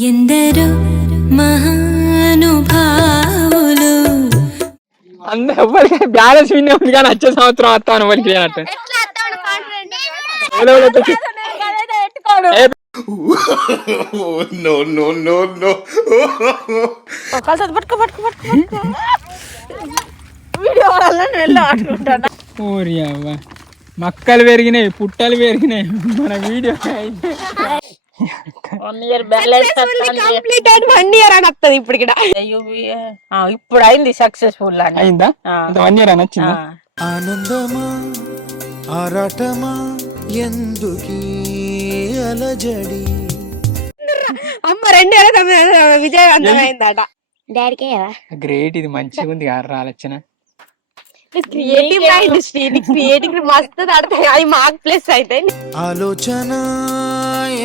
ఎందరో మహానుభావులు అందరూ ఎవరికి బ్యాలెన్స్ విన్నే ఉంది కానీ వచ్చే సంవత్సరం వస్తాను ఎవరికి లేనట్టు మక్కలు పెరిగినాయి, పుట్టలు పెరిగినాయి, మన వీడియో ఇప్పుడు అయింది సక్సెస్ఫుల్ అయిందా? 1 year అని వచ్చిందా? ఆనందమా ఆరాటమా ఎందుకీ అలజడి అమ్మ 2 years విజయవంతమైందట. డాడీకే గ్రేట్, ఇది మంచిగా ఉంది ఆలోచన. క్రియేటివ్ క్రియేటివ్ మస్తు ఆడతాయి, అది మార్క్ ప్లస్ అయితే. ఆలోచన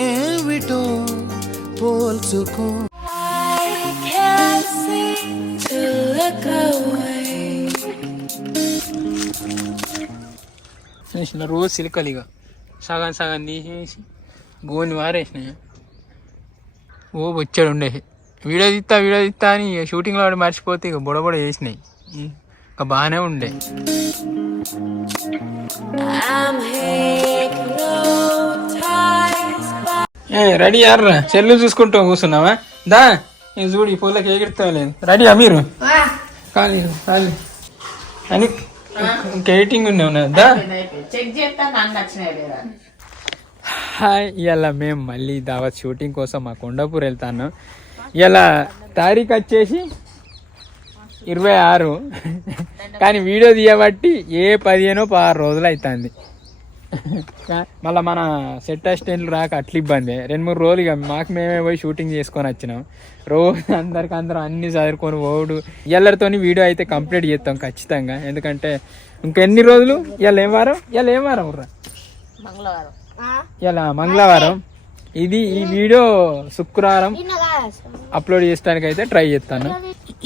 ఏమిటో పోల్చుకో రోజు సిలికలు ఇక సగం సగం తీసేసి గోని వారేసినాయి. ఓ వచ్చాడు ఉండేసి వీడియో తీస్తా అని షూటింగ్లో వాడు మర్చిపోతే ఇక బొడబొడ చేసినాయి. ఇక బాగానే ఉండే. రెడీ యార్రా, సెల్లు చూసుకుంటూ కూర్చున్నావా? దా నేను చూడు, ఈ పూలకి ఎగిరితా లేదు. రెడీయా మీరు? కానీ అని ఇంకా ఎయిటింగ్ ఉన్నది. దా హాయ్, ఇలా మేము మళ్ళీ దావత్ షూటింగ్ కోసం మా కొండాపూర్ వెళ్తాను. ఇలా తారీఖు వచ్చేసి 26, కానీ వీడియో తీయబట్టి 15-16 రోజులు అవుతుంది. మళ్ళీ మన సెట్ అసిస్టెంట్లు రాక అట్లా ఇబ్బంది. 2-3 రోజులు ఇక మాకు మేమే పోయి షూటింగ్ చేసుకొని వచ్చినాం. రోజు అందరం అన్ని చదువుకొని పోడు. ఎల్లరితో వీడియో అయితే కంప్లీట్ చేస్తాం ఖచ్చితంగా. ఎందుకంటే ఇంకెన్ని రోజులు? ఇవాళ ఏం వారం ఉర్రా? ఇలా మంగళవారం. ఇది ఈ వీడియో శుక్రవారం అప్లోడ్ చేయడానికి అయితే ట్రై చేస్తాను.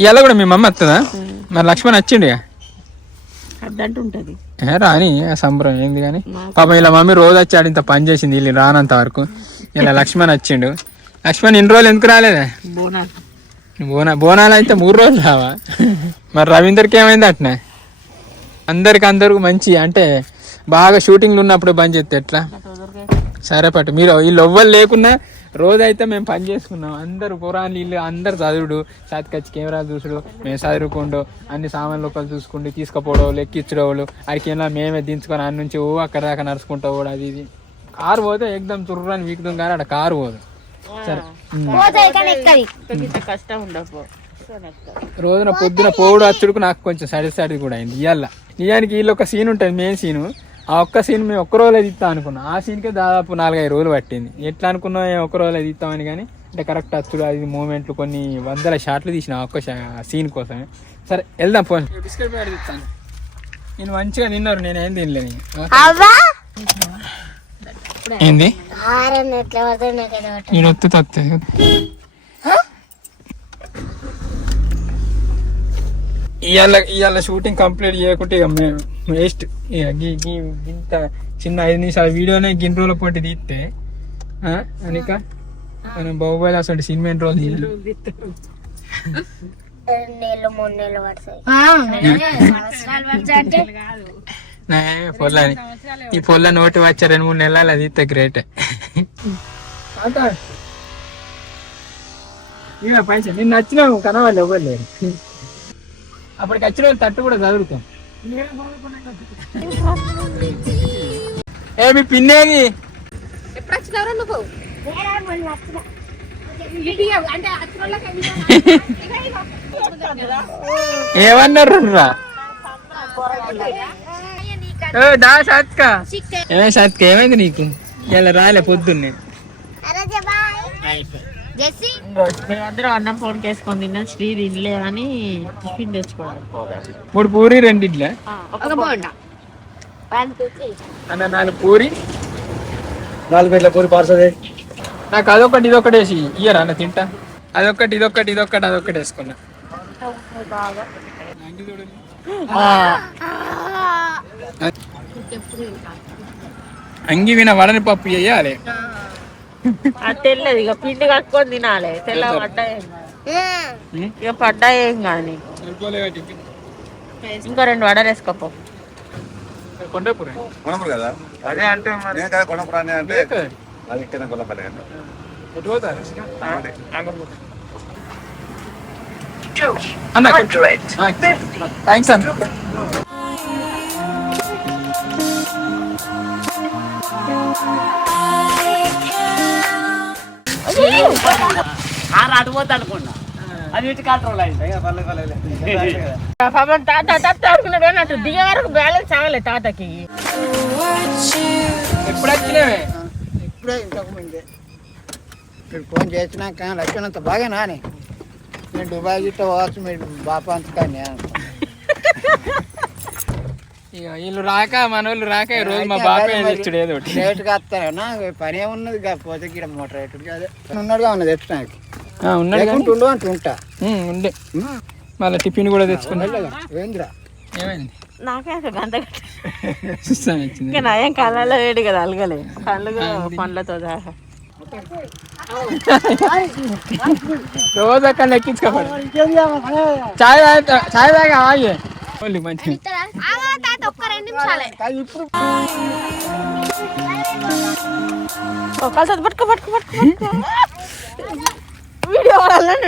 ఇలా కూడా మీ మమ్మ వస్తుందా? మరి లక్ష్మణ్ వచ్చిండు అడ్డంటుంటది రాని ఆ సంబరం ఏంది. కానీ పాపం ఇలా మమ్మీ రోజు వచ్చాడు, ఇంత పని చేసింది వీళ్ళు రానంత వరకు. ఇలా లక్ష్మణ్ వచ్చిండు. లక్ష్మణ్ ఇన్ని రోజులు ఎందుకు రాలేదా? బోనాలు అయితే 3 రోజులు రావా? మరి రవీందర్కి ఏమైంది అట్నే? అందరికి మంచి అంటే బాగా షూటింగ్లు ఉన్నప్పుడు పని చేస్తే ఎట్లా? సరే పట్టు, మీరు వీళ్ళు ఎవ్వరు లేకున్నా రోజైతే మేము పని చేసుకున్నాం. అందరు పురాణాలు వీళ్ళు అందరు చదువుడు, సాతికొచ్చి కెమెరా చూసుడు, మేము చదువుకుంటూ అన్ని సామాన్లు ఒకళ్ళు చూసుకుంటూ తీసుకుపోవడం, లెక్కించడోళ్ళు అడికేలా మేమే దించుకొని అన్ని నుంచి అక్కడ దాకా నడుచుకుంటా కూడా. అది ఇది కారు పోతే ఎగ్దమ్ తుర్రాని వీకుదాం, కానీ అక్కడ కారు పోదు. సరే రోజున పొద్దున పోవుడు వచ్చుడుకు నాకు కొంచెం సాటిస్ఫైడ్ కూడా అయింది. ఇవాళ నిజానికి వీళ్ళు ఒక సీన్ ఉంటుంది, మెయిన్ సీను. ఆ ఒక్క సీన్ మేము ఒక్క రోజులో తీస్తాం అనుకున్నాం. ఆ సీన్కే దాదాపు 4-5 రోజులు పట్టింది. ఎట్లా అనుకున్నాం ఒక్క రోజులో తీస్తామని, కానీ అంటే కరెక్ట్ వచ్చుడు అది మూమెంట్లు కొన్ని 100 షాట్లు తీసిన ఒక్క సీన్ కోసమే. సరే వెళ్దాం. ఫోన్ బిస్కెట్ ప్యాడ్ తీస్తాను. నేను మంచిగా తిన్నారు, నేను ఏం తినలేదు. ఏంది నేను వస్తే ఇవాళ షూటింగ్ కంప్లీట్ చేయకుంటే ఇక మేము వేస్ట్. ఇంత చిన్న 5 నిమిషాల వీడియోనే గిన్ని రోజుల పాటు తీస్తే అనిక మనం బాహుబలి అసలు సినిమా రోజు పొల్లని ఈ పొల్ల నోటి వచ్చే 2-3 నెలలు అది తీస్తే గ్రేట్. పైసా నేను నచ్చినావు కనవాలి ఇవ్వలేదు. అప్పటికి వచ్చిన వాళ్ళు తట్టు కూడా చదువుతాం. మీ పిన్నేది ఏమన్నారు రా? సాత్క ఏమైంది నీకు? ఇలా రాలే పొద్దున్నే. మేమందరం అన్నం ఫోన్ చేసుకొని తిన్నాం. శ్రీ తినలే అని టిఫిన్ తెచ్చుకోవాలి. 3 పూరి 2 ఇడ్లీ అన్న, 4 పూరి 4 ప్లేట్ల పూరి పార్సల్. నాకు అదొకటి ఇదొకటి వేసి ఇయ్యరా అన్న తింటా. అదొకటి అదొకటి వేసుకున్నా. అంగి విన వడని పప్పు వేయాలి. అది తెల్లది ఇక పిండి కట్టుకొని తినాలి. తెల్ల పడ్డాయి ఇక పడ్డాయి ఏం కానీ. ఇంకో 2 వడలు వేసుకోపో. కొనపూరు కదా అదే అంటే నేను కదా కొనపూరు అని అంటే అది ఇక్కడ కొల్లపల్లి కదా అన్న థ్యాంక్స్ అన్న. అటుపోతా అనుకున్నా అది ఇటు కంట్రోల్ అయింది. తాత దిగే వరకు బ్యాలెన్స్ ఆగలే తాతకి. ఎప్పుడు వచ్చినావే? ఇప్పుడే ఇంతకు ముందే మీరు ఫోన్ చేసినాక లక్ష్మణంత బాగానా అని నేను దుబాయ్ గిట్ట పోవచ్చు మీరు బాపా అంతకాని ఇక వీళ్ళు రాక మన వాళ్ళు రాక ఈ రోజు మా బాపే తెచ్చుడు ఏదో ఒకటి లేట్గా వస్తానా పని ఏమున్నది కాకపోతే ఇక్కడ మోటార్ రేటు అదే ఉన్నాడుగా ఉన్నది ఎట్టడానికి ఉన్నాడు ఉంటుండు అంటుంటా ఉండే మళ్ళీ టిఫిన్ కూడా తెచ్చుకున్నాడు. ఏంద్రా ఏమైంది? నాకే గంట వచ్చింది నయం కళ్ళలో వేడి కదా అలగలే కళ్ళు పండ్లతో దాకా రోజు అక్కడ ఎక్కించుకోవాలి. చాయ్ తాగా ఆగే మంచి పట్టుకో వీడియో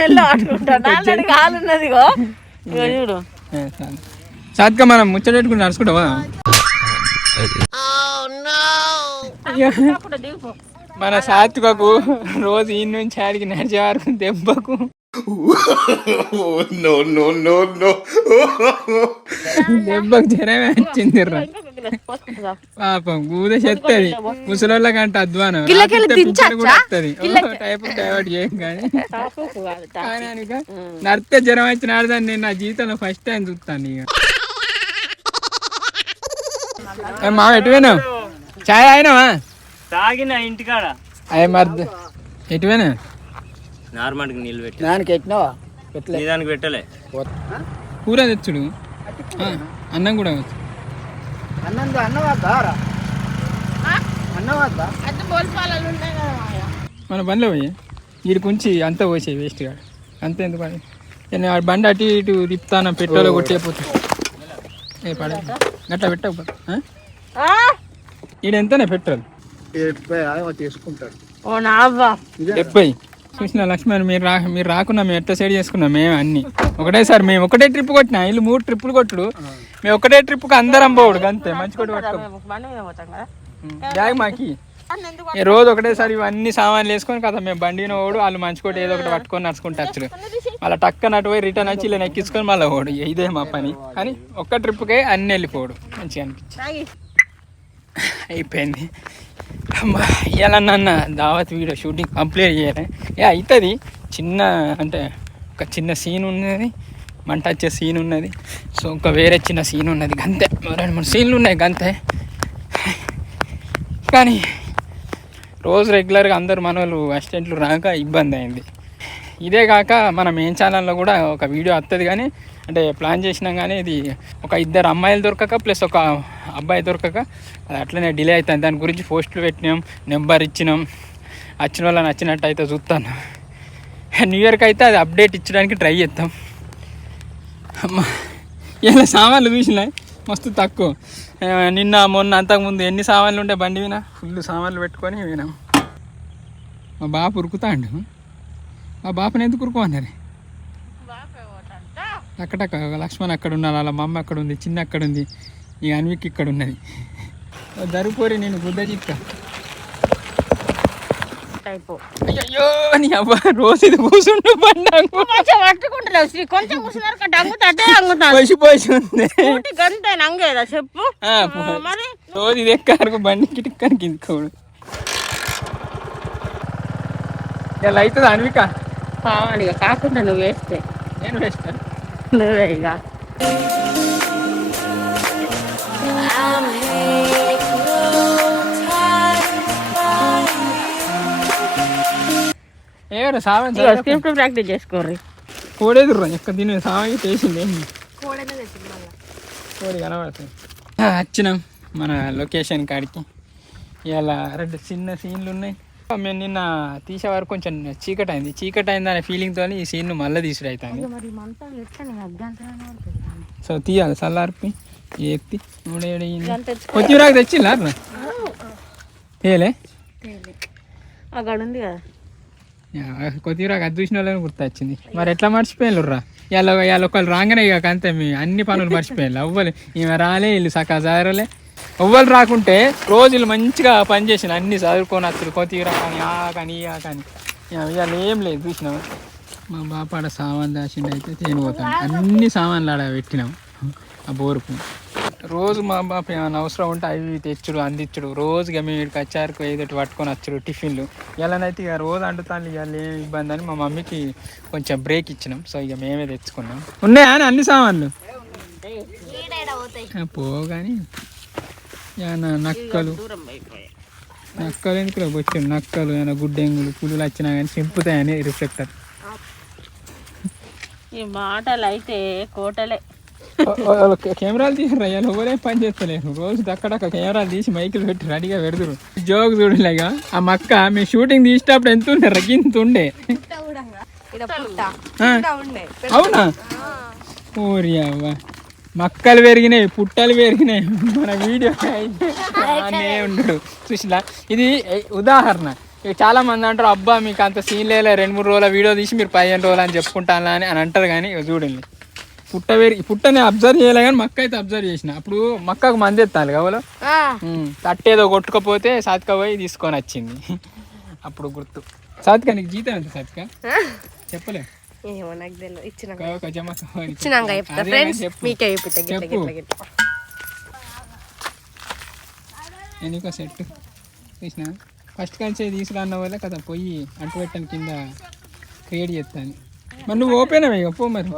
వెళ్ళి ఆడుకుంటాను. కాలు ఉన్నది చూడు. సాత్గా మనం ముచ్చట పెట్టుకుని నడుచుకుంటావా? మన సాత్వికకు రోజు ఈ నుంచి ఆడికి నడిచే వరకు దెబ్బకు దెబ్బకు జ్వరమే వచ్చింది. పాపం గూద చెత్తది ముసలోళ్ళ కంటే అధ్వానం కూడా వస్తుంది. టైప్ డైవర్ట్ చేయం కానీ నడితే జ్వరం వచ్చిన ఆడదాన్ని నేను నా జీవితంలో ఫస్ట్ టైం చూస్తాను. ఇక మా ఎటువేనా చాయ్ అయినావా? తాగిన ఇంటికాడ అయ్యి మరి ఎటువేనా నార్మల్గా నీళ్ళు పెట్టి దానికి ఎట్టినావా దానికి పెట్టలే కూర తెచ్చుడు అన్నం కూడా వచ్చు. మన బండిలో పోయి వీడి కొంచి అంతా పోసే వేస్ట్ కాదు అంతే. ఎందుకు నేను ఆ బండి అటు ఇటు తిప్పుతాను పెట్రోల్ కొట్టేపోతా ఏ పడ గట్లా పెట్టకపోతే ఈడ ఎంతనే పెట్రోల్ తీసుకుంటాడు. 70. చూసిన లక్ష్మణ్ మీరు రాకున్నా మేము ఎట్లా సైడ్ చేసుకున్నాం మేము అన్ని ఒకటేసారి. మేము ఒకటే ట్రిప్ కొట్టినా వీళ్ళు 3 ట్రిప్పులు కొట్టుడు. మేము ఒకటే ట్రిప్కి అందరం పోవుడు అంతే. మంచి కొట్టి బ్యాగ్ మాకి ఈ రోజు ఒకటేసారి ఇవన్నీ సామాన్లు వేసుకొని కదా మేము బండిన ఓడు వాళ్ళు మంచి కొట్టి ఏదో ఒకటి పట్టుకొని నడుచుకుంటూ వచ్చాడు. మళ్ళీ టక్కన అటు పోయి రిటర్న్ వచ్చి ఇలా ఎక్కించుకొని మళ్ళీ ఓడు. ఇదే మా పని. కానీ ఒక్క ట్రిప్కే అన్ని వెళ్ళిపోడు. మంచిగా అనిపించింది. అయిపోయింది. ఇలా నన్న దావత్ వీడియో షూటింగ్ కంప్లీట్ చేయాలి. అవుతుంది చిన్న అంటే ఒక చిన్న సీన్ ఉన్నది, మంట వచ్చే సీన్ ఉన్నది. సో ఇంకా వేరే చిన్న సీన్ ఉన్నది గంతే. 2-3 సీన్లు ఉన్నాయి గంతే. కానీ రోజు రెగ్యులర్గా అందరు మన వాళ్ళు అసిస్టెంట్లు రాక ఇబ్బంది అయింది. ఇదే కాక మన మెయిన్ ఛానల్లో కూడా ఒక వీడియో వస్తుంది కానీ అంటే ప్లాన్ చేసినాం కానీ ఇది ఒక 2 అమ్మాయిలు దొరకక ప్లస్ ఒక అబ్బాయి దొరకక అది అట్లనే డిలే అవుతుంది. దాని గురించి పోస్టులు పెట్టినాం, నెంబర్ ఇచ్చినాం. వచ్చిన వాళ్ళని నచ్చినట్టు అయితే చూస్తాను. న్యూ ఇయర్కి అయితే అది అప్డేట్ ఇచ్చడానికి ట్రై చేస్తాం. అమ్మా ఇలా సామాన్లు చూసినాయి మస్తు తక్కువ. నిన్న మొన్న అంతకుముందు ఎన్ని సామాన్లు ఉంటే బండి వినా ఫుల్ సామాన్లు పెట్టుకొని వినాం. మా బాపు ఉరుకుతాండు. ఆ బాపుని ఎందుకు ఉరుకోమన్నారు? టక్కటక్క లక్ష్మణ్ అక్కడ ఉన్నారు, వాళ్ళ మమ్మ అక్కడ ఉంది, చిన్న అక్కడ ఉంది, ఈ అన్విక్ ఇక్కడ ఉన్నది. దరిపోరి నేను గుద్ద చిక్క. అయ్యో నీ అవ్వ రోజు ఇది కూర్చుంటూ పోసి ఉంది చెప్పు. రోజు ఇది ఎక్కడికి బండి కిటిక్కని కిందుకోడు. ఇలా అవుతుంది అన్విక. కాకుండా నువ్వు వేస్తే నేను వేస్తాను. నువ్వే ఇక ఏమన్నా సామాన్ స్క్రిప్ట్ ప్రాక్టీస్ చేసుకోర్రి. కోడేదుర్రా ఎక్కడ దీని సామాన్ చేసింది కోడి కనబడుతుంది. వచ్చినాం మన లొకేషన్ కాడికి. ఇలా 2 చిన్న సీన్లు ఉన్నాయి. మేము నిన్న తీసే వరకు కొంచెం చీకటి అయింది అనే ఫీలింగ్తో ఈ సీన్ మళ్ళీ తీసుడు అవుతుంది. సో తీయాలి చల్లారిపి ఎత్తి కొత్తిమీరాకు తెచ్చిందా తేలే అక్కడ ఉంది కదా కొత్తిమీరాకు అది చూసిన వాళ్ళని గుర్తొచ్చింది. మరి ఎట్లా మర్చిపోయారు రా ఇవాళ ఒకళ్ళు రాగానే ఇక అంతే మీ అన్ని పనులు మర్చిపోయారు. అవ్వలే ఈమె రాలే వీళ్ళు సకా జారలే ఎవ్వరు రాకుంటే రోజులు మంచిగా పని చేసిన అన్ని చదువుకొని వచ్చారు కొత్తిమీర కానీ ఆ కానీ ఆ కానీ ఇవాళ ఏం లేదు చూసినాము. మా బాపాడ సామాన్ దాచిండు అయితే తేనిపోతాను అన్ని సామాన్లు ఆడ పెట్టినాం ఆ బోరుకు. రోజు మా బాప ఏమైనా అవసరం ఉంటే అవి తెచ్చుడు అందించుడు రోజుగా మేము ఇక్కడికి వచ్చారు ఏదోటి పట్టుకొని వచ్చారు టిఫిన్లు. ఇలానైతే ఇక రోజు అంటుతాను ఇవాళ ఏం ఇబ్బంది అని మా మమ్మీకి కొంచెం బ్రేక్ ఇచ్చినాం. సో ఇక మేమే తెచ్చుకున్నాం. ఉన్నాయా అని అన్ని సామాన్లు పో కానీ నక్కలు ఎందుకు వచ్చాడు నక్కలు ఏమైనా గుడ్డెంగులు పులులు వచ్చినా కానీ చింపుతాయని రిఫ్లెక్టర్. ఈ మాటలు అయితే కోటలే కెమెరాలు తీసిరా ఇవాళ ఎవరే పని చేస్తలేరు. రోజు అక్కడక్క కెమెరాలు తీసి మైకులు పెట్టి రెడీగా పెడతారు. జోక్ చూడలేగా ఆ మక్క మేము షూటింగ్ తీసేటప్పుడు ఎంత ఉండే రగింత ఉండే. అవునా ఊరి అవ్వ మక్కలు పెరిగినాయి పుట్టలు పెరిగినాయి మన వీడియో అనే ఉండడు చూసిలా. ఇది ఉదాహరణ. ఇక చాలా మంది అంటారు అబ్బా మీకు అంత సీన్ లేలే 2-3 రోజుల వీడియో తీసి మీరు 15 రోజులు అని చెప్పుకుంటాను అని అంటారు. కానీ ఇక చూడండి పుట్టని అబ్జర్వ్ చేయలే కానీ మక్క అయితే అబ్జర్వ్ చేసిన. అప్పుడు మక్కకు మంది ఎత్తాలి కావాలో తట్టేదో కొట్టుకపోతే సాతిక పోయి తీసుకొని వచ్చింది. అప్పుడు గుర్తు. సాతిక నీకు జీతం ఎంత సాతిక చెప్పలే ఎన్నికో సెట్ తీసిన ఫస్ట్ కలిసి తీసుకురాన్న వల్ల కదా పొయ్యి అంటు పెట్టని కింద క్రియేట్ చేస్తాను. మరి నువ్వు ఓపెన్ అయ్యి పో మరి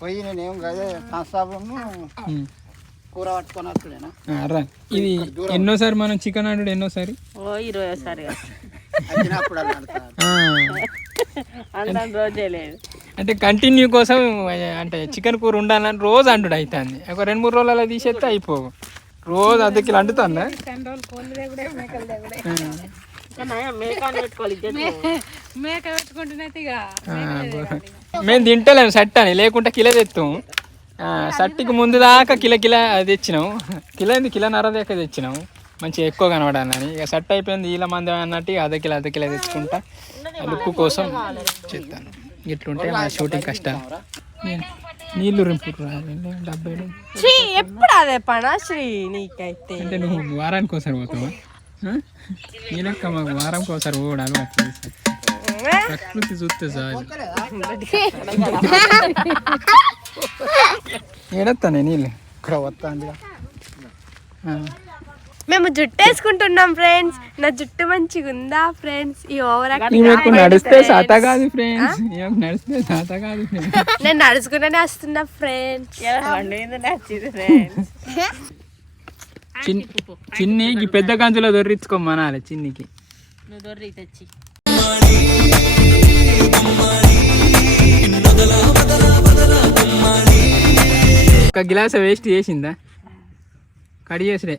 పొయ్యి నేనేం కదా కాన్స్టాబుల్ను కూర పట్టుకొని వస్తులేనా రా. ఇది ఎన్నోసారి మనం చికెన్ ఆడు ఎన్నోసారి 20సారి వచ్చినప్పుడు రోజే లేదు అంటే కంటిన్యూ కోసం అంటే చికెన్ కూర ఉండాలని రోజు అంటుడు అవుతుంది. ఒక 2-3 రోజులు అలా తీసేస్తే అయిపోవు. రోజు అర్ధ కిలో అంటుతుందా మేము తింటలేము సట్ అని లేకుంటే కిలో తెస్తాము. సట్టికి ముందు దాకా కిలో తెచ్చినాము. కిలోన్నర దాకా తెచ్చినాము మంచిగా ఎక్కువ కనబడాలని. ఇక సట్ అయిపోయింది వీళ్ళ మంది అన్నట్టు అర్ధ కిలో తెచ్చుకుంటా లుక్ కోసం చెప్తాను. ఇట్లుంటే మా షూటింగ్ కష్టాలు. నీళ్ళు రింపుడు ఎప్పుడు అదే పనా శ్రీ నీకైతే అంటే నువ్వు వారానికి ఒకసారి పోతావా? నీ లెక్క మాకు వారానికి ఒకసారి పోవడాలు అట్లా ప్రకృతి చూస్తే చాలు. ఏడొస్తానే నీళ్ళు ఇక్కడ వస్తాను. మేము జుట్టు వేసుకుంటున్నాం ఫ్రెండ్స్. నా జుట్టు మంచిగా ఉందా ఫ్రెండ్స్? ఈ ఓవర్ నడిస్తే సాత కాదు ఫ్రెండ్స్. నడిస్తే సాత కాదు ఫ్రెండ్స్. నేను నడుచుకుంటూనే వస్తున్నా ఫ్రెండ్స్. చిన్నికి పెద్ద గంజులో దొర్రించుకోమనాలి. చిన్నికి తెచ్చి ఒక గిలాస వేస్ట్ చేసిందా కడి చేసుడే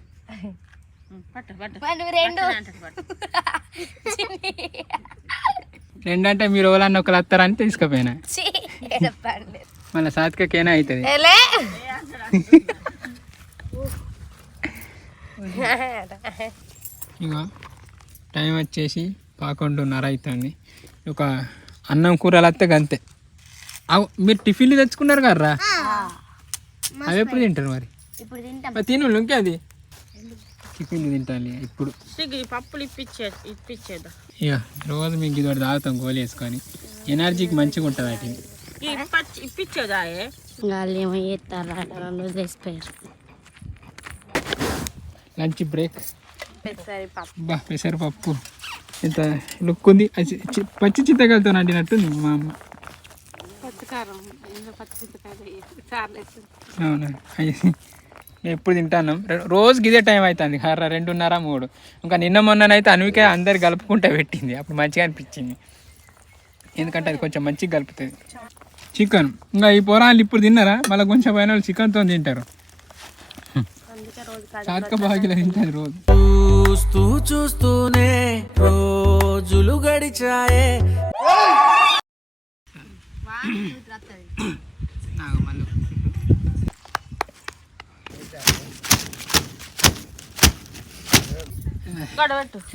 రెండంటే మీరు ఎవరన్నా ఒకరు వస్తారని తీసుకుపోయినా మళ్ళీ సాతికకేనా అవుతుంది. ఇక టైం వచ్చేసి 11:30 అవుతుంది. ఒక అన్నం కూరలు వస్తే గంతే. మీరు టిఫిన్లు తెచ్చుకున్నారు కదరా అవి ఎప్పుడు తింటారు మరి? తిను ఇంకే అది టిఫిన్లు తింటాను ఇప్పుడు. పప్పులు ఇప్పించేదా ఇక రోజు మీకు ఇది ఒకటి తాగుతాం గోలు వేసుకొని. ఎనర్జీకి మంచిగా ఉంటుంది వాటిని ఇప్పించేదా. Lunch break. పెసరపప్పు ఇంత లుక్ ఉంది. పచ్చి చింతకాయలతో నాటినట్టుంది మా అమ్మ. అవునా ఎప్పుడు తింటాను రోజుకి ఇదే టైం అవుతుంది 2:30-3. ఇంకా నిన్న మొన్ననైతే అన్వికే అందరు కలుపుకుంటే పెట్టింది. అప్పుడు మంచిగా అనిపించింది ఎందుకంటే అది కొంచెం మంచిగా కలుపుతుంది. చికెన్ ఇంకా ఈ పొరాలు ఇప్పుడు తిన్నారా? మళ్ళీ కొంచెం పైన వాళ్ళు చికెన్తో తింటారు. సాత్క బాగా తింటుంది రోజు. చూస్తూ చూస్తూనే రోజులు గడిచాయే.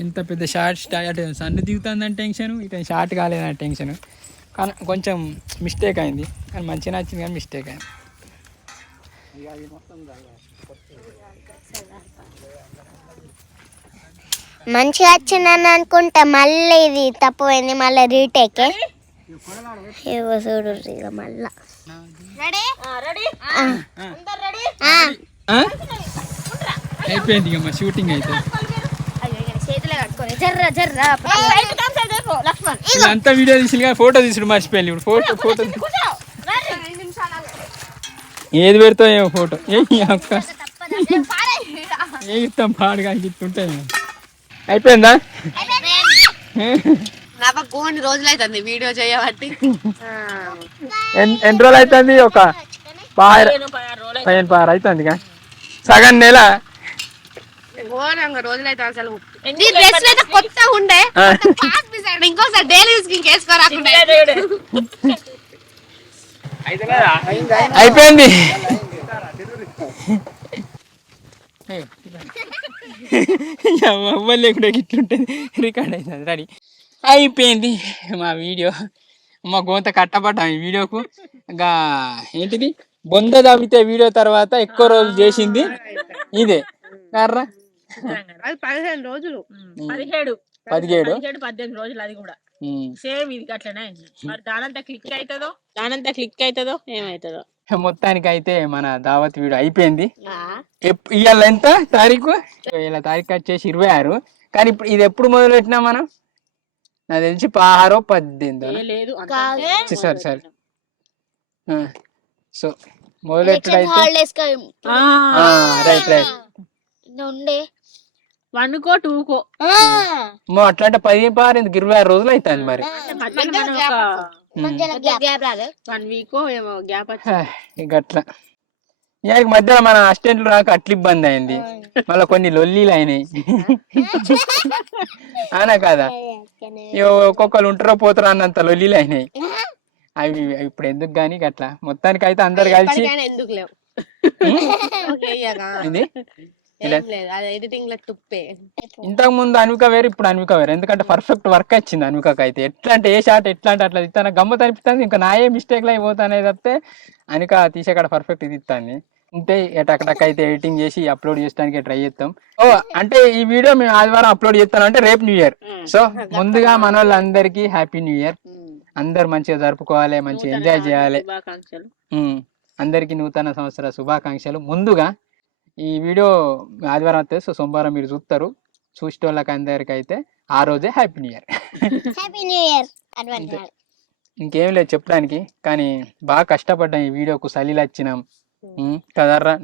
ఇంత పెద్ద షార్ట్ అటు సన్ను దిగుతుందని టెన్షన్, ఇటు షార్ట్ కాలేదని టెన్షన్. కానీ కొంచెం మిస్టేక్ అయింది, కానీ మంచిగా నచ్చింది కానీ మిస్టేక్ అయింది. మంచిగా వచ్చిందని అనుకుంటా, మళ్ళీ ఇది తక్కువైంది, మళ్ళీ రీటేక్ ఏవో చూడు ఇక మళ్ళా. అయిపోయింది ఇక మా షూటింగ్ అయితే. అంతా వీడియో తీసి కానీ ఫోటో తీసుడు మర్చిపోయింది. ఇప్పుడు ఫోటో ఏది పెడతావు ఏమో ఫోటో అక్క ఏ ఇస్తాం పాడుగా ఇస్తుంటాయి. అయిపోయిందా? కొన్ని రోజులు అవుతుంది వీడియో చేయబట్టి. ఎన్ని రోజులు అవుతుంది? ఒక 15 అవుతుంది. సగం నెల రోజులు అయితే అసలు కొత్త ఉండే ఇంకోసారి డైలీ యూస్ ఇంకేసుకోరాకుండా అయిపోయింది. అవ్వలే కూడా ఇట్లుంటుంది, రికార్డ్ అవుతుంది. రెడీ అయిపోయింది మా వీడియో. మా గోంత కట్టపడ్డాం ఈ వీడియోకు. ఇంకా ఏంటిది బొంద తవ్వితే వీడియో తర్వాత ఎక్కువ రోజులు చేసింది ఇదే కర్రా. 15 రోజులు 17 18 రోజులు అది కూడా సేమ్ ఇది అట్లనే అయింది. మరి దానంతా క్లిక్ అవుతుందో ఏమవుతుందో. మొత్తానికి అయితే మన దావత్ వీడియో అయిపోయింది. ఇవాళ ఎంత తారీఖు? ఇలా తారీఖు వచ్చేసి 26. కానీ ఇప్పుడు ఇది ఎప్పుడు మొదలు పెట్టినా మనం? నాకు తెలిసి 16 18. సరే సో మొదలు పెట్టుడైతే రైట్ 1కో 2కో అట్లాంటి 10 ఎందుకు 26 రోజులు అవుతుంది. మరి 1 వీక్ ఏమో గ్యాప్ అట్లా ఇక మధ్యలో మన అసిస్టెంట్లు రాక అట్లా ఇబ్బంది అయింది. మళ్ళీ కొన్ని లొల్లీలు అయినాయి అనా కదా. ఒక్కొక్కరు ఉంటారో పోతారో అన్నంత లొల్లీలు అయినాయి. అవి ఇప్పుడు ఎందుకు గానీ అట్లా మొత్తానికి అయితే అందరు కలిసి ఇంతకు ముందు అన్విక వేరు, ఇప్పుడు అన్విక వేరు. ఎందుకంటే పర్ఫెక్ట్ వర్క్ వచ్చింది అన్వికకి అయితే. ఎట్లా అంటే ఏ షాట్ ఎట్లా అంటే అట్లా ఇస్తాను గమ్మత్ అనిపిస్తుంది. ఇంకా నాయే మిస్టేక్లు అయిపోతానే తప్పితే అన్విక తీసేకాడ పర్ఫెక్ట్ ఇది ఇస్తాను. ఉంటే టక్ అయితే ఎడిటింగ్ చేసి అప్లోడ్ చేయడానికి ట్రై చేస్తాం. అంటే ఈ వీడియో మేము ఆదివారం అప్లోడ్ చేస్తాను అంటే రేపు న్యూ ఇయర్. సో ముందుగా మన వాళ్ళందరికీ హ్యాపీ న్యూ ఇయర్. అందరు మంచిగా జరుపుకోవాలి, మంచిగా ఎంజాయ్ చేయాలి. అందరికీ నూతన సంవత్సర శుభాకాంక్షలు. ముందుగా ఈ వీడియో ఆదివారం వస్తుంది, సో సోమవారం మీరు చూస్తారు. చూసిన వాళ్ళకి అందరికి అయితే ఆ రోజే హ్యాపీ న్యూ ఇయర్. ఇంకేం లేదు చెప్పడానికి. కానీ బాగా కష్టపడ్డాం ఈ వీడియోకు. సలీలు వచ్చినాం కదర్రా,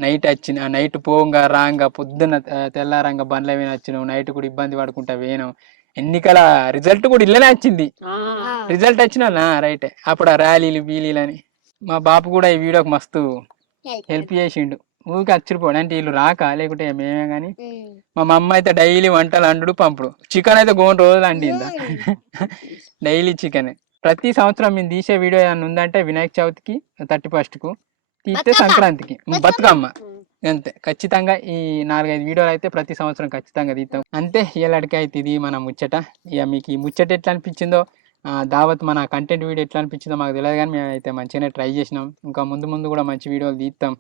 నైట్ పోంగా రాంగా పొద్దున్న తెల్లారంగా బండ్ల మీద వచ్చినాం. నైట్ కూడా ఇబ్బంది పడుకుంటా వేనాం. ఎన్నికల రిజల్ట్ కూడా ఇళ్ళనే వచ్చింది. రిజల్ట్ వచ్చిన రైటే. అప్పుడు ఆ ర్యాలీలు బీలీలని మా బాపు కూడా ఈ వీడియోకి మస్తు హెల్ప్ చేసిండు. ఊరికి అచ్చిరిపోడు అంటే వీళ్ళు రాక, లేకుంటే మేమే కానీ. మా మమ్మ అయితే డైలీ వంటలు అండు పంపుడు. చికెన్ అయితే గోన్ రోజులు అండిందా డైలీ చికెన్. ప్రతి సంవత్సరం మేము తీసే వీడియో ఏమన్నా ఉందంటే వినాయక చవితికి 31కు తీస్తే సంక్రాంతికి బతుకమ్మ అంతే. ఖచ్చితంగా ఈ 4-5 వీడియోలు అయితే ప్రతి సంవత్సరం ఖచ్చితంగా తీస్తాం. అంతే ఇలాంటికి అయితే ఇది మన ముచ్చట. ఇక మీకు ఈ ముచ్చట ఎట్లా అనిపించిందో, దావత్ మన కంటెంట్ వీడియో ఎట్లా అనిపించిందో మాకు తెలియదు, కానీ మేము అయితే మంచిగానే ట్రై చేసినాం. ఇంకా ముందు కూడా మంచి వీడియోలు తీస్తాం.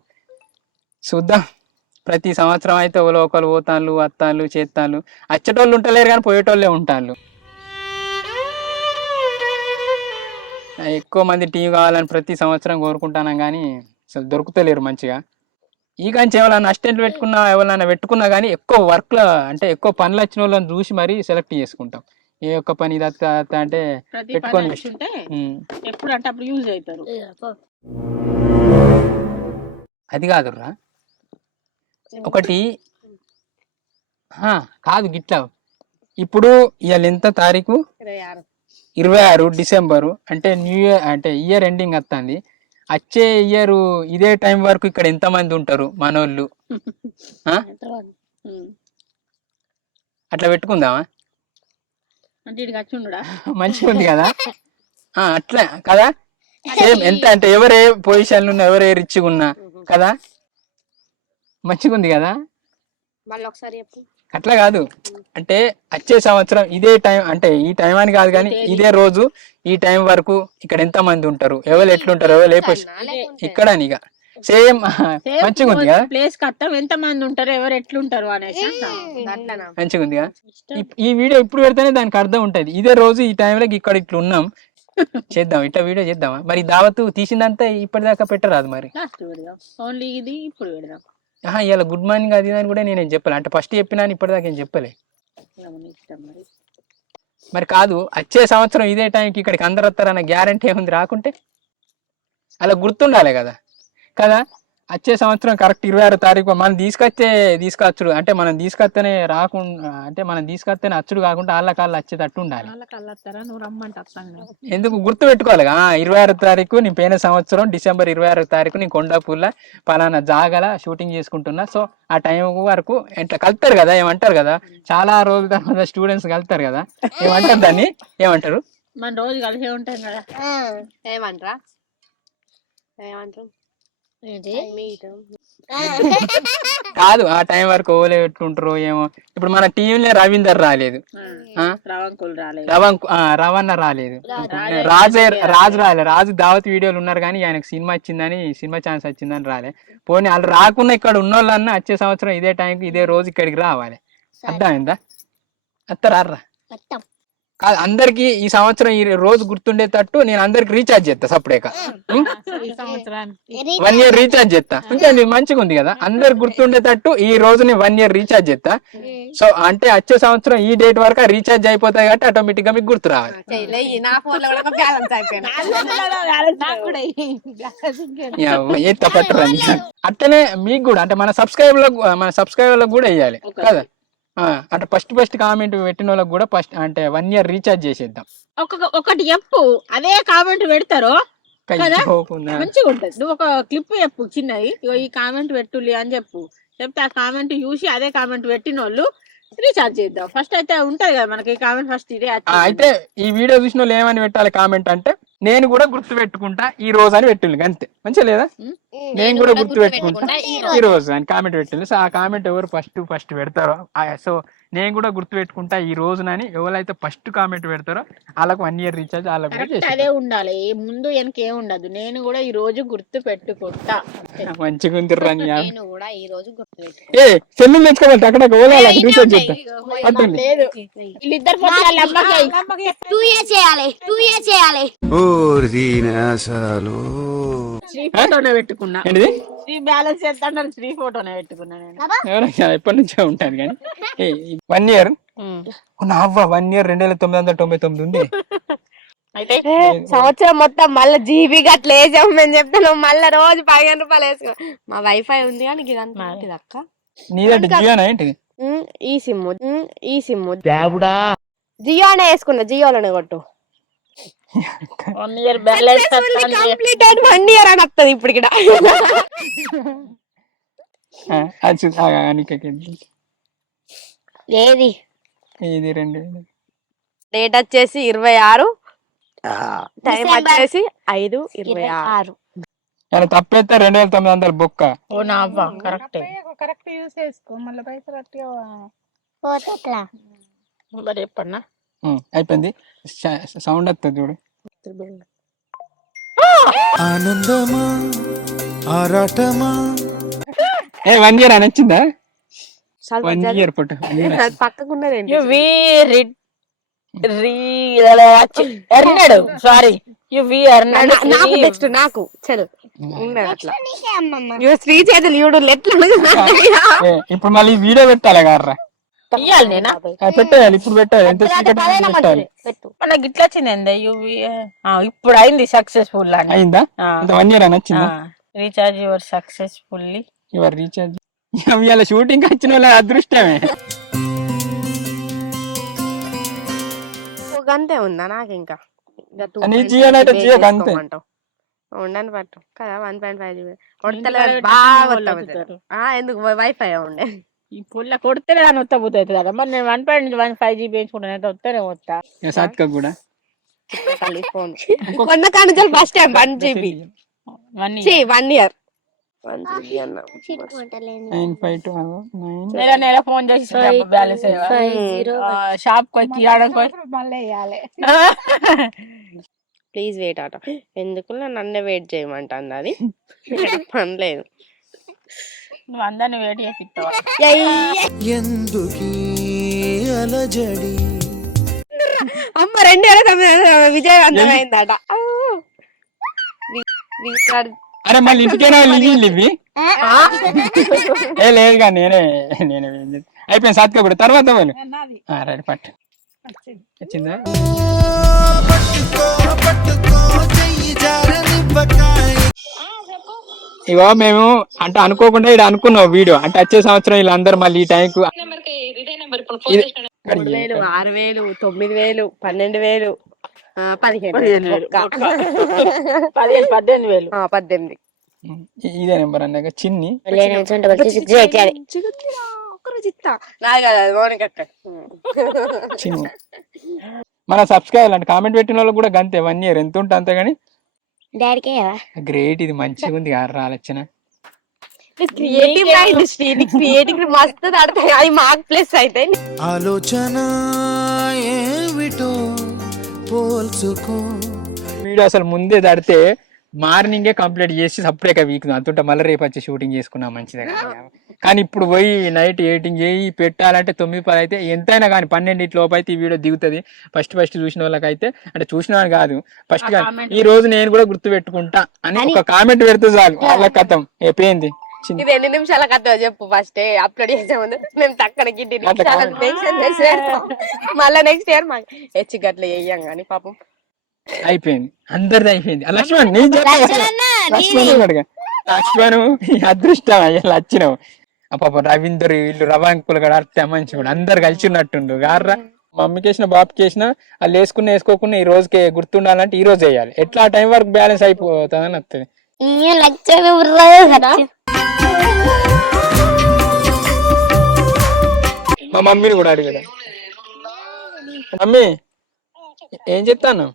చూద్దాం. ప్రతి సంవత్సరం అయితే ఒకరు పోతాళ్ళు వత్తాళ్ళు చేస్తాళ్ళు. వచ్చేటోళ్ళు ఉంటలేరు కానీ పోయేటోళ్ళే ఉంటాళ్ళు. ఎక్కువ మంది టీం కావాలని ప్రతి సంవత్సరం కోరుకుంటున్నాం కానీ అసలు దొరుకుతలేరు మంచిగా. ఈ కానీ ఎవరైనా అసిస్టెంట్లు ఎవరైనా పెట్టుకున్నా కానీ ఎక్కువ వర్క్లో అంటే ఎక్కువ పనులు వచ్చిన వాళ్ళని చూసి మరీ సెలెక్ట్ చేసుకుంటాం. ఏ ఒక్క పని ఇది అంటే పెట్టుకొని అది కాదురా. ఒకటి కాదు గిట్లా. ఇప్పుడు ఇవాళ ఎంత తారీఖు? 26 డిసెంబరు. అంటే న్యూ ఇయర్ అంటే ఇయర్ ఎండింగ్ వస్తుంది. వచ్చే ఇయర్ ఇదే టైం వరకు ఇక్కడ ఎంతమంది ఉంటారు మనోళ్ళు? అట్లా పెట్టుకుందామా? అంటే ఇడికి వచ్చి ఉండడా? మంచిగా ఉంది కదా? అట్లా కదా, సేమ్ ఎంత అంటే ఎవరే పొజిషన్లు ఉన్నా, ఎవరే రిచ్గా ఉన్నా కదా, మంచిగా ఉంది కదా. మళ్ళీ ఒకసారి చెప్పు. అట్లా కాదు అంటే వచ్చే సంవత్సరం ఇదే టైం, అంటే ఈ టైం అని కాదు కానీ ఇదే రోజు ఈ టైం వరకు ఇక్కడ ఎంత మంది ఉంటారు, ఎవరు ఎట్లుంటారు, ఎవరు ఏ ఇక్కడ ఇక సేమ్ మంచిగా ఉంది కదా. ప్లేస్ కట్టం ఎంత మంది ఉంటారు, ఎవరు ఎట్లుంటారు అనేసి మంచిగా ఉంది కదా. ఈ వీడియో ఇప్పుడు పెడితేనే దానికి అర్థం ఉంటది. ఇదే రోజు ఈ టైంలో ఇక్కడ ఇట్లా ఉన్నాం, చేద్దాం ఇట్లా వీడియో చేద్దామా. మరి దావత్ తీసిందంతా ఇప్పటిదాకా పెట్టరాదు మరి. ఓన్లీ ఇది ఇప్పుడు పెడదాం. ఇలా గుడ్ మార్నింగ్ అది అని కూడా నేనేం చెప్పలే, అంటే ఫస్ట్ చెప్పినా ఇప్పటిదాకా ఏం చెప్పలే. మరి కాదు వచ్చే సంవత్సరం ఇదే టైంకి ఇక్కడికి అందరు వస్తారన్న గ్యారంటీ ఏముంది? రాకుంటే అలా గుర్తుండాలి కదా కదా. వచ్చే సంవత్సరం కరెక్ట్ 26వ తారీఖు మనం తీసుకొచ్చుడు, అంటే మనం తీసుకొస్తేనే రాకుండా, అంటే మనం తీసుకొస్తేనే అచ్చుడు కాకుండా వాళ్ళ కాళ్ళు వచ్చేటట్టు ఉండాలి. ఎందుకు గుర్తు పెట్టుకోవాలి. 26వ తారీఖు నేను పోయిన సంవత్సరం డిసెంబర్ 26వ తారీఖు నేను కొండాపూర్లో పలానా జాగల షూటింగ్ చేసుకుంటున్నా. సో ఆ టైం వరకు ఎట్లా కలుతారు కదా, ఏమంటారు కదా, చాలా రోజుల తర్వాత స్టూడెంట్స్ కలుతారు కదా, ఏమంటారు దాన్ని, ఏమంటారు? మన రోజు కలిసే ఉంటాం కదా, ఏమంటారా? కాదు ఆ టైం వరకు ఓలే ఎట్లుంటారో ఏమో. ఇప్పుడు మన టీంలో రవీందర్ రాలేదు, రవణ రాలేదు, రాజు రాలేదు. రాజు దావత్ వీడియోలు ఉన్నారు కానీ ఆయనకు సినిమా వచ్చిందని, సినిమా ఛాన్స్ వచ్చిందని రాలే. పోనీ వాళ్ళు రాకుండా ఇక్కడ ఉన్న వాళ్ళన్నా వచ్చే సంవత్సరం ఇదే టైంకి ఇదే రోజు ఇక్కడికి రావాలి. అర్థమైందా? అత్తరారా కాదు అందరికి ఈ సంవత్సరం ఈ రోజు గుర్తుండేటట్టు నేను అందరికి రీఛార్జ్ చేస్తా సపరేట్గా. 1 year రీఛార్జ్ చేస్తా. ఇంకా మంచిగా ఉంది కదా, అందరికి గుర్తుండేటట్టు ఈ రోజు నేను 1 year రీఛార్జ్ చేస్తా. సో అంటే వచ్చే సంవత్సరం ఈ డేట్ వరకు రీఛార్జ్ అయిపోతాయి కాబట్టి ఆటోమేటిక్ గా మీకు గుర్తు రావాలి. పట్టరా అట్లనే మీకు కూడా, అంటే మన సబ్స్క్రైబర్లకు కూడా వేయాలి కదా. అంటే ఫస్ట్ కామెంట్ పెట్టిన వాళ్ళకి కూడా ఫస్ట్ అంటే 1 year రీఛార్జ్ చేసేద్దాం. ఒకటి చెప్పు, అదే కామెంట్ పెడతారు మంచిగా ఉంటది. నువ్వు ఒక క్లిప్ చెప్పు చిన్నది, ఈ కామెంట్ పెట్టులి అని చెప్తే ఆ కామెంట్ చూసి అదే కామెంట్ పెట్టిన వాళ్ళు రీఛార్జ్ చేద్దాం. ఫస్ట్ అయితే ఉంటది కదా మనకి కామెంట్, ఫస్ట్ ఇదే. అయితే ఈ వీడియో చూసిన వాళ్ళు ఏమని పెట్టాలి కామెంట్ అంటే, నేను కూడా గుర్తు పెట్టుకుంటా ఈ రోజు అని పెట్టింది అంతే. మంచిగా లేదా? నేను కూడా గుర్తు పెట్టుకుంటా ఈ రోజు అని కామెంట్ పెట్టింది. సో ఆ కామెంట్ ఎవరు ఫస్ట్ పెడతారో, సో నేను కూడా గుర్తు పెట్టుకుంటా ఈ రోజునని ఎవరైతే ఫస్ట్ కామెంట్ పెడతారో వాళ్ళకి 1 year రీఛార్జ్ వాళ్ళకి అదే ఉండాలి. ముందు వెనకేం ఉండదు. నేను కూడా ఈ రోజు గుర్తు పెట్టుకుంటా. మంచిగా ఉంది రాని ఏ సెల్లు తెచ్చుకోవాలి అక్కడ రీఛార్జ్ చేస్తా. వీళ్ళిద్దరు చేయాలి. శ్రీ ఫోటోనే పెట్టుకున్నా. శ్రీ బ్యాలెన్స్ చేస్తాను, శ్రీ ఫోటోనే పెట్టుకున్నా నేను. ఎప్పటి నుంచో ఉంటాను కానీ 1 year 1 year 2999 ఉంది. అయితే సంవత్సరం మొత్తం మళ్ళీ జీబీ గట్ల వేసాము మేము చెప్తాను. మళ్ళీ రోజు 500 రూపాయలు వేసుకో. మా వైఫై ఉంది కానీ ఇదంతా అక్క నీదంటే జియోనా ఏంటిది? ఈ సిమ్ జియో అనే వేసుకున్నా. జియోలోనే కొట్టు. 1 year బ్యాలెన్స్ కంప్లీట్ 1 year అని వస్తుంది ఇప్పుడు ఇక్కడ. ఏది ఇది 2 డేట్ వచ్చేసి 26, టైం వచ్చేసి 5:26. తప్పైతే 2900 బొక్క. ఓ నా అవ్వ కరెక్ట్ యూస్ చేసుకో, మళ్ళీ పైసలు మరి చెప్పన్నా. అయిపోయింది, సౌండ్ వస్తుంది చూడు. ఆనందమా ఆరాటమా 1 year అని వచ్చిందా? 1 year ఫోటో పక్కకున్నది సారీ నాకు నెక్స్ట్ నాకు చలు అట్లా శ్రీ చేతులు చూడు ఎట్లా. ఇప్పుడు మళ్ళీ వీడియో పెట్టాలి గారా, ఇయ్యాలి నేనా పెట్టేయాలి ఇప్పుడు పెట్టాలి. ఎంత మనకి ఇట్లా వచ్చింది యూవి. ఇప్పుడు అయింది సక్సెస్ఫుల్ అయిందా? 1 year అని వచ్చిందా? Recharge your successfully. Your recharge ఇవాళ షూటింగ్ వచ్చిన వాళ్ళ అదృష్టమే. గంతే ఉందా నాకు ఇంకా ఉండని పట్టు కదా. 1.5 GB బాగా ఎందుకు వైఫై ఉండే ఈ పుల్ల కొడితేనే దాన్ని వస్తా బుద్ధి అవుతుంది కదా మరి నేను 1.15 GB వేయించుకుంటాను అయితే వస్తేనే వస్తా సాత్విక కూడా ఫోన్ కొన్న కానుంచి first time 1 GB 1 year 1 GB అన్న 952 నెల ఫోన్ చేసి బ్యాలెన్స్ షాప్ కి కిరాణా మళ్ళీ వేయాలి ప్లీజ్ వెయిట్ ఆట ఎందుకు నన్నే వెయిట్ చేయమంటుంది అది పనిలేదు నువ్వు అందరిని వెయిట్ చేపిస్తావా ఎందుకీ అలజడి అమ్మ 2009 విజయవంతమైందట అరే మళ్ళీ ఇంటికైనా లివ్వి లేదుగా నేనే అయిపోయింది సాత్విక కూడా తర్వాత వాళ్ళు రైట్ పట్టు వచ్చిందా ఇగో మేము అంటే అనుకోకుండా ఇక్కడ అనుకున్నాం వీడియో అంటే వచ్చే సంవత్సరం వీళ్ళందరూ మళ్ళీ ఈ టైంకు 3,000 6,000 9,000 12,000 15,000 ఇదే నెంబర్ అన్నాక చిన్ని చిన్ని మన సబ్స్క్రైబ్ అంటే కామెంట్ పెట్టిన వాళ్ళకి కూడా గంతే 1 year ఎంత ఉంటుంది అంతే గానీ డాడీకే గ్రేట్ ఇది మంచిగా ఉంది ఆలోచన క్రియేటివ్ మస్తు ఆడతాయి అవి మార్క్ ప్లస్ అయితే ఆలోచన ఏమిటో పోల్చుకో వీడియో అసలు ముందే దాడితే మార్నింగే కంప్లీట్ చేసి సపరేట్ వీక్ అంతుంటే మళ్ళీ రేపు వచ్చి షూటింగ్ చేసుకున్నాం మంచిదే కానీ ఇప్పుడు పోయి నైట్ ఎడిటింగ్ చేయి పెట్టాలంటే 9-10 అయితే ఎంతైనా కానీ 12 లోపు అయితే ఈ వీడియో దిగుతుంది ఫస్ట్ చూసిన వాళ్ళకైతే అంటే చూసిన వాళ్ళు కాదు ఫస్ట్ ఈ రోజు నేను కూడా గుర్తు పెట్టుకుంటా అని ఒక కామెంట్ పెడితే చాలు వాళ్ళ కథం అయిపోయింది ఇది 2 నిమిషాల కథ చెప్పు ఫస్ట్ అప్లోడ్ చేసే ముందు మేము తక్కన గిడ్డి మళ్ళీ నెక్స్ట్ ఇయర్ మాకు హెచ్చి గట్ల వేయం కానీ పాపం అయిపోయింది అందరిది అయిపోయింది లక్ష్మణ్ లక్ష్మణ్ అదృష్టం అయ్యా వచ్చినావు పాప రవీందర్ వీళ్ళు రవాంకులు కూడా అర్థం మంచి కూడా అందరు కలిసి ఉన్నట్టుండు గార్రా మమ్మీకి వేసిన బాబుకి వేసిన వాళ్ళు వేసుకోకుండా ఈ రోజుకి గుర్తుండాలంటే ఈ రోజు వేయాలి ఎట్లా ఆ టైం వరకు బ్యాలెన్స్ అయిపోతుంది అని వస్తుంది మా మమ్మీని కూడా అడిగదా మమ్మీ ఏం చెప్తాను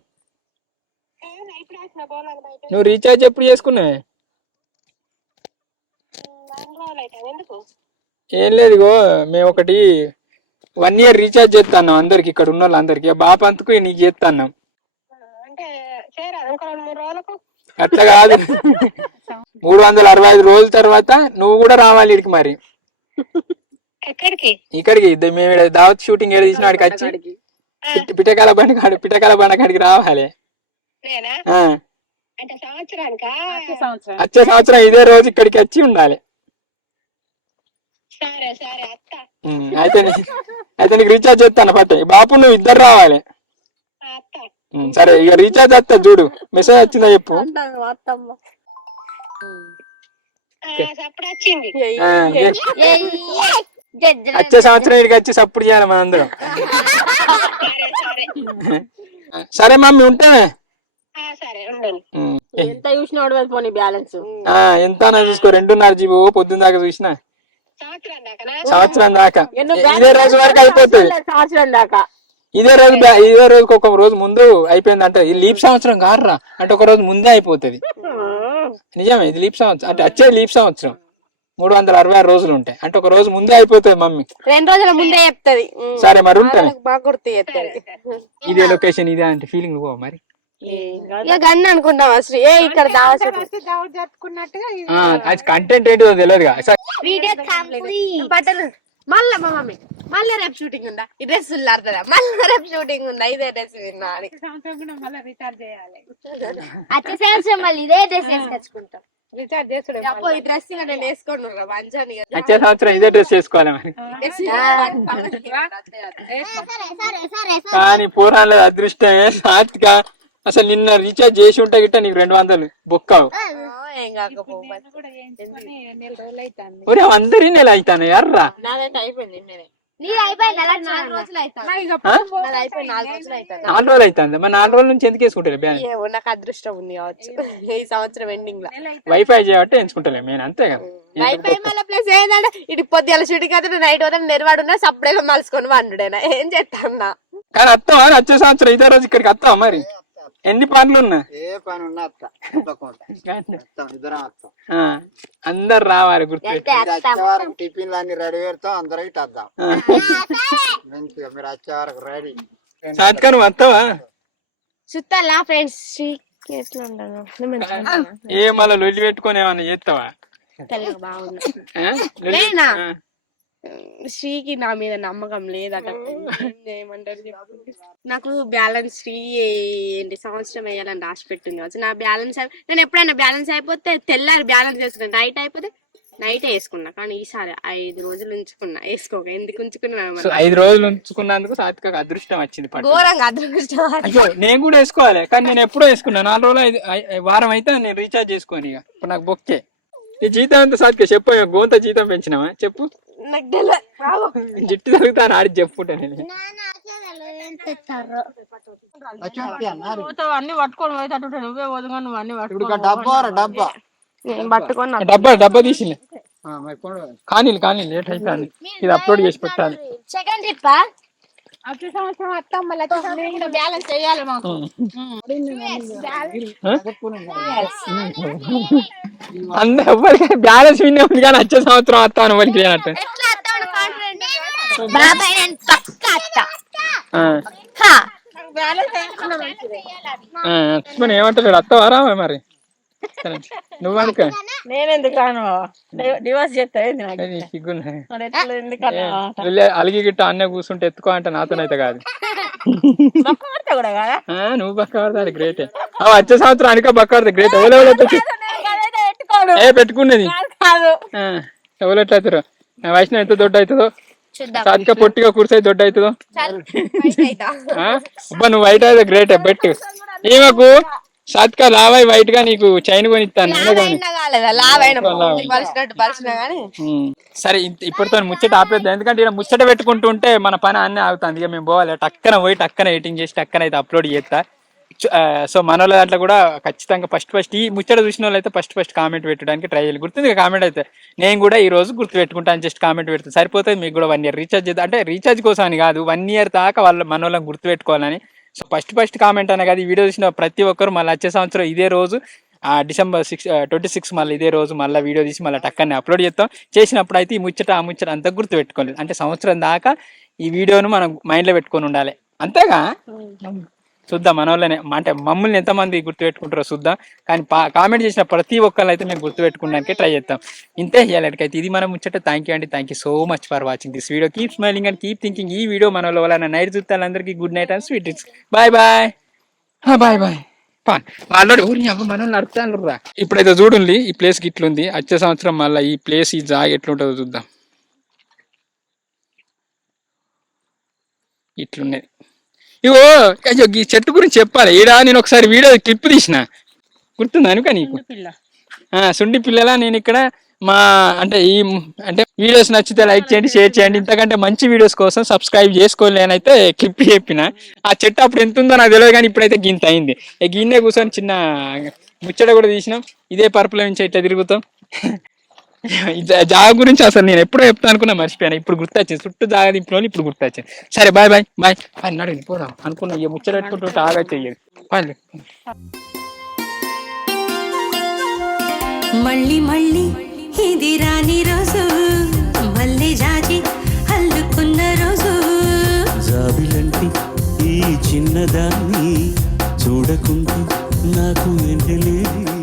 నువ్వు రీఛార్జ్ ఎప్పుడు చేసుకున్నావే ఏం లేదు ఇగో మేము ఒకటి 1 year రీఛార్జ్ చేస్తాను అందరికి ఇక్కడ ఉన్న వాళ్ళందరికి బాప అంతకు నీకు చేస్తాను అట్లా కాదు 365 రోజుల తర్వాత నువ్వు కూడా రావాలి ఇక్కడికి మరి ఇక్కడికి మేము దావత్ షూటింగ్ ఏడు తీసిన వాడికి వచ్చి పిటకాల బండ కాడికి రావాలి వచ్చే సంవత్సరం ఇదే రోజు ఇక్కడికి వచ్చి ఉండాలి అయితే నీకు రీఛార్జ్ చేస్తాను పట్టే బాపు నువ్వు ఇద్దరు రావాలి సరే ఇక రీఛార్జ్ వస్తా చూడు మెసేజ్ వచ్చిందా చెప్పు వచ్చే సంవత్సరం ఇక్కడికి వచ్చి సపోర్ట్ చేయాలి మనందరం సరే మమ్మీ ఉంటే ఎంత చూసినాడు పోనీ బ్యాలెన్స్ ఎంత చూసుకో 2.5 GB పొద్దున్న దాకా చూసిన సంవత్సరం దాకా ఇదే రోజు వరకు అయిపోతుంది సంవత్సరం దాకా ఇదే రోజుకి ఒక రోజు ముందు అయిపోయింది అంటే ఈ లీప్ సంవత్సరం కాదురా అంటే ఒక రోజు ముందే అయిపోతుంది నిజమే ఇది లీప్ సంవత్సరం అంటే వచ్చే లీప్ సంవత్సరం 366 రోజులు ఉంటాయి అంటే ఒక రోజు ముందే అయిపోతుంది మమ్మీ 2 రోజుల ముందే చెప్తది సరే మరి ఉంటాను బాగా గుర్తు చేస్తుంది ఇదే లొకేషన్ ఇదే అంటే ఫీలింగ్ మరి గన్న అనుకుంటాం శ్రీ ఇక్కడ కంటెంట్ ఏంటో తెలియదు బట్టలు మళ్ళా మా మమ్మీ మళ్ళీ రేపు షూటింగ్ ఉందా ఈ డ్రెస్ అర్థదా మళ్ళీ రేపు షూటింగ్ ఉందా ఇదే డ్రెస్ విన్నా అని ఇదే డ్రెస్ వేసుకొచ్చుకుంటాం అప్పుడు ఈ డ్రెస్ నేను వేసుకోండి మంచాన్ని వచ్చే సంవత్సరం ఇదే డ్రెస్ చేసుకోవాలి మరి కానీ పూరాలు అదృష్టమే సాత్విక అసలు నిన్న రీఛార్జ్ చేసి ఉంటే గిట్ట నీకు 200 బొక్కావు అందరి నెల అవుతాను ఎర్రా 4 రోజులు అవుతుంది మరి 4 రోజుల నుంచి ఎందుకు వేసుకుంటారు నాకు అదృష్టం ఉంది కావచ్చు ఈ సంవత్సరం ఎండింగ్ లో వైఫై చేయబట్టి ఎంచుకుంటలే నేను అంతే కదా వైఫై మళ్ళీ ప్లస్ ఏంటంటే ఇటు పొద్దుల షూటింగ్ అయితే నైట్ వద్ద నెరవాడున్నా సప్పుడేగా మలుసుకొని వండుడేనా ఏం చేస్తాన్నా. కానీ వస్తావా వచ్చే సంవత్సరం ఇదే రోజు ఇక్కడికి వస్తావా మరి? ఎన్ని పనులు ఉన్నా ఏ పని ఉన్నా ఇద్దరం వస్తాం. అందరు రావాలి గుర్తుపెట్టి. వచ్చే వరకు టిఫిన్లు అన్ని రెడీ పెడతాం, అందరం ఇటు వద్దాం మంచిగా. మీరు వచ్చే వరకు రెడీ. సాత్కా నువ్వు వస్తావా? చుట్టాలా ఫ్రెండ్స్ ఎట్లా ఉండను ఏ మళ్ళీ లొల్లి పెట్టుకొని ఏమన్నా చేస్తావా? లేనా శ్రీకి నా మీద నమ్మకం లేదట. ఏమంటారు నాకు బ్యాలెన్స్ శ్రీ ఏంటి సంవత్సరం వేయాలని రాసి పెట్టింది. నా బ్యాలెన్స్ నేను ఎప్పుడైనా బ్యాలెన్స్ అయిపోతే తెల్లారి బ్యాలెన్స్ చేసుకున్నా, నైట్ అయిపోతే నైటే వేసుకున్నా. కానీ ఈసారి 5 రోజులు ఉంచుకున్నా. వేసుకోక ఎందుకు ఉంచుకున్నా? 5 రోజులు ఉంచుకున్నందుకు సాత్విక అదృష్టం వచ్చింది. ఘోరంగా అదృష్టం. అయ్యో నేను కూడా వేసుకోవాలి, కానీ నేను ఎప్పుడో వేసుకున్నా. 4 రోజులు వారం అయితే నేను రీఛార్జ్ చేసుకోని. ఇక ఇప్పుడు నాకు బొక్కే. ఈ జీతం ఎంత సాత్విక చెప్పు. గోంత జీతం పెంచినావా చెప్పు. జిట్టు తగ్గుతాను ఆడి చెప్పుకుంటా నేను. అన్ని పట్టుకొని పోయేటట్టు నువ్వే వదుగా నువ్వు అన్ని డబ్బా తీసి కానీ లేట్ అవుతుంది. ఇది అప్లోడ్ చేసి పెట్టాలి. సెకండ్ ట్రిప్ వచ్చే సంవత్సరం వస్తాం. మళ్ళీ బ్యాలెన్స్ చేయాలి మాకు. అందరు ఎవరికి బ్యాలెన్స్ వినే ఉంది కానీ వచ్చే సంవత్సరం వస్తాను ఎవరికి లేనట్టు. ఏమంటాడు వస్తావారా మరి? నువ్వు అనుక నేనెందుకు రాను? డివోర్స్ చేస్తా. అలిగి గిట్ట అన్న కూర్చుంటే ఎత్తుకో అంటే నాతోనైతే కాదు. నువ్వు బక్క పడతాది గ్రేట్. వచ్చే సంవత్సరం అనిక బక్క పడతా గ్రేట్. ఏ పెట్టుకున్నది ఎవరెట్లయితారో. వైష్ణవ్ ఎంత దొడ్డు అవుతుందో, సాధిక పొట్టిగా కూర్చొని దొడ్డు అవుతుందో. అబ్బా నువ్వు వైట్ అయితే గ్రేట్. బెట్ ఈమెకు సాత్విక లావై వైట్ గా నీకు చైన్ కొనిస్తాను. సరే ఇప్పటితో ముచ్చట ఆపేద్దాం, ఎందుకంటే ఇలా ముచ్చట పెట్టుకుంటుంటే మన పని అన్నీ ఆగుతుంది. ఇక మేము పోవాలి. టక్కన పోయి టక్కన ఎడిటింగ్ చేసి టక్కన అయితే అప్లోడ్ చేస్తా. సో మన వాళ్ళ దాంట్లో కూడా ఖచ్చితంగా ఫస్ట్ ఈ ముచ్చట చూసిన వాళ్ళు అయితే ఫస్ట్ కామెంట్ పెట్టడానికి ట్రై చేయాలి. గుర్తుంది కామెంట్ అయితే నేను కూడా ఈ రోజు గుర్తు పెట్టుకుంటాను. జస్ట్ కామెంట్ పెడతాను సరిపోతుంది. మీకు కూడా 1 year రీఛార్జ్ చేద్దాం. అంటే రీఛార్జ్ కోసం అని కాదు, 1 year దాకా మన వాళ్ళని గుర్తు పెట్టుకోవాలని. సో ఫస్ట్ కామెంట్ అనే కాదు, ఈ వీడియో చూసిన ప్రతి ఒక్కరు మళ్ళీ వచ్చే సంవత్సరం ఇదే రోజు December 26 మళ్ళీ ఇదే రోజు మళ్ళీ వీడియో తీసి మళ్ళీ టక్కనే అప్లోడ్ చేస్తాం. చేసినప్పుడు అయితే ఈ ముచ్చట ఆ ముచ్చట అంతా గుర్తు పెట్టుకోలేదు. అంటే సంవత్సరం దాకా ఈ వీడియోను మనం మైండ్లో పెట్టుకొని ఉండాలి. అంతేగా చూద్దాం మన వాళ్ళనే, అంటే మమ్మల్ని ఎంతమంది గుర్తుపెట్టుకుంటారో చూద్దాం. కానీ కామెంట్ చేసిన ప్రతి ఒక్కళ్ళు అయితే మేము గుర్తుపెట్టుకోవడానికి ట్రై చేస్తాం. ఇంతే ఇయ్యాలకైతే ఇది మనం ముచ్చట. థ్యాంక్ యూ అండి. Thank you so much for watching this video. Keep smiling and keep thinking. ఈ వీడియో మన వాళ్ళ నైట్ చూస్తానందరికీ good night and sweet dreams. Bye bye. Already ఊరి మనం నడుపుతాను రా. ఇప్పుడైతే చూడండి ఈ ప్లేస్కి ఇట్లుంది. వచ్చే సంవత్సరం మళ్ళీ ఈ ప్లేస్ ఈ జాగా ఎట్లుంటుందో చూద్దాం. ఇట్లున్నది. ఇగో ఈ చెట్టు గురించి చెప్పాలి. ఈడ నేను ఒకసారి వీడియో క్లిప్ తీసిన, గుర్తుందా అనుక నీకు? సుండి పిల్లల నేను ఇక్కడ అంటే వీడియోస్ నచ్చితే లైక్ చేయండి, షేర్ చేయండి. ఇంతకంటే మంచి వీడియోస్ కోసం సబ్స్క్రైబ్ చేసుకోవాలి అని అయితే క్లిప్ చెప్పిన. ఆ చెట్టు అప్పుడు ఎంత ఉందో నాకు తెలియదు, కానీ ఇప్పుడైతే గింత అయింది. గిన్నె కూర్చొని చిన్న ముచ్చట కూడా తీసినాం. ఇదే పరుపుల నుంచి ఇట్లా తిరుగుతాం. జాగ గురించి అసలు నేను ఎప్పుడో చెప్తా అనుకున్నా, మర్చిపోయాను. ఇప్పుడు గుర్తొచ్చింది. చుట్టూ జాగ దింపిన ఇప్పుడు గుర్తొచ్చింది. సరే బాయ్ నడు పోదాం అనుకున్నా. ఇక ముచ్చట పెట్టుకుంటూ ఆగా చెయ్యదు. మళ్ళీ ఇది రాని రోజు, మళ్ళీ జాజి అల్లుకున్న రోజు. జాబిలంటి ఈ చిన్నదాన్ని చూడకుంటూ నాకు ఎండలేదు.